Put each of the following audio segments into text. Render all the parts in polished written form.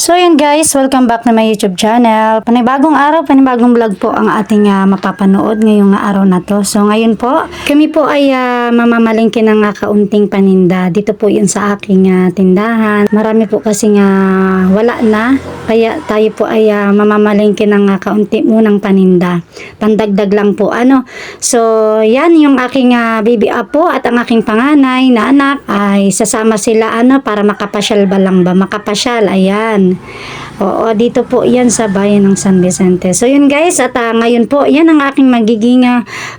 So yun guys, welcome back na my YouTube channel. Panibagong araw, panibagong vlog po ang ating mapapanood ngayong araw na to. So ngayon po, kami po ay mamamalingkin ng kaunting paninda. Dito po yun sa aking tindahan. Marami po kasi wala na. Kaya tayo po ay mamamalingkin ng kaunti munang paninda. Pandagdag lang po ano. So yan yung aking baby apo at ang aking panganay na anak ay sasama sila para makapasyal ba lang ba? Makapasyal, ayan. Oo, dito po yan sa bayan ng San Vicente. So yun guys, at ngayon po, yan ang aking magiging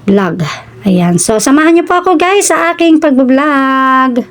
vlog. Ayan, so samahan niyo po ako guys sa aking pag-vlog.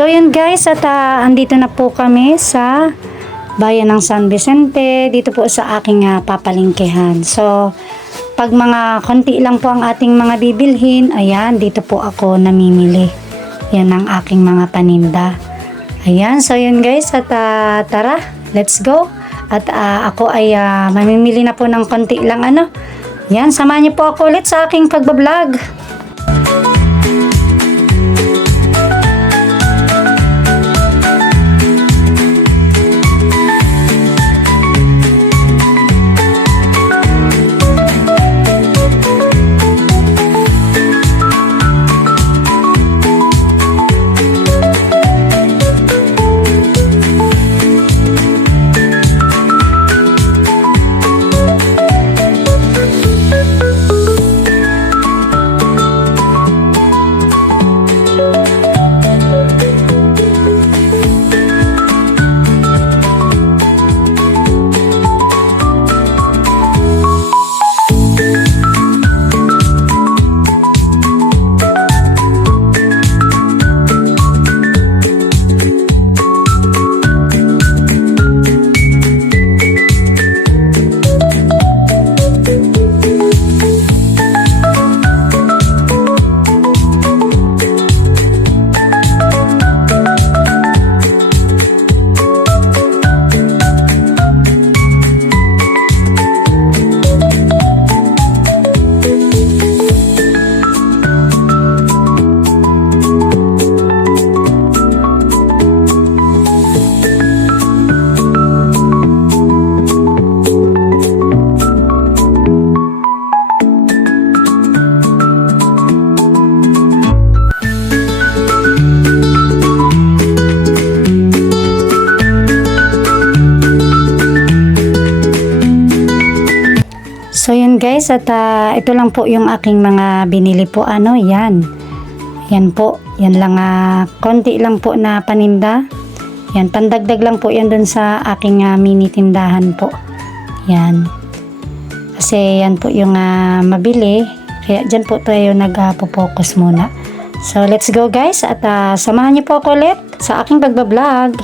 So yun guys, at andito na po kami sa bayan ng San Vicente, dito po sa aking papalingkihan. So kapag mga konti lang po ang ating mga bibilhin, ayan, dito po ako namimili. Yan ang aking mga paninda. Ayan, so yun guys, at tara, let's go. At ako ay mamimili na po ng konti lang ano. Yan, samahan niyo po ako ulit sa aking pagbablog. So yun guys, at ito lang po yung aking mga binili po ano, yan. Yan po, yan lang konti lang po na paninda. Yan, pandagdag lang po yan dun sa aking mini tindahan po. Yan. Kasi yan po yung mabili, kaya dyan po tayo nagpo-focus muna. So let's go guys, at samahan niyo po ako ulit sa aking pagbablog.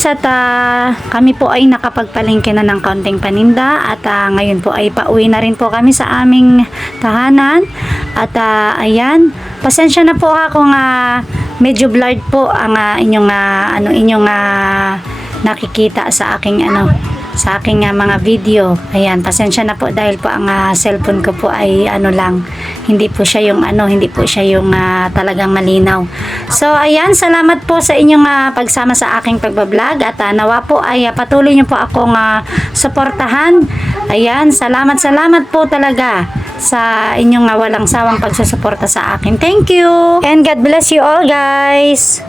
guys at kami po ay nakapagpalengke na ng kaunting paninda at ngayon po ay pauwi na rin po kami sa aming tahanan at ayan, pasensya na po kung medyo blurred po ang inyong nakikita sa aking mga video. Ayan, pasensya na po dahil po ang cellphone ko po ay hindi po siya yung talagang malinaw. So ayan, salamat po sa inyong pagsama sa aking pagbablog at nawa po ay patuloy niyo po akong suportahan. Ayan, salamat po talaga sa inyong walang sawang pagsusuporta sa akin. Thank you and God bless you all guys.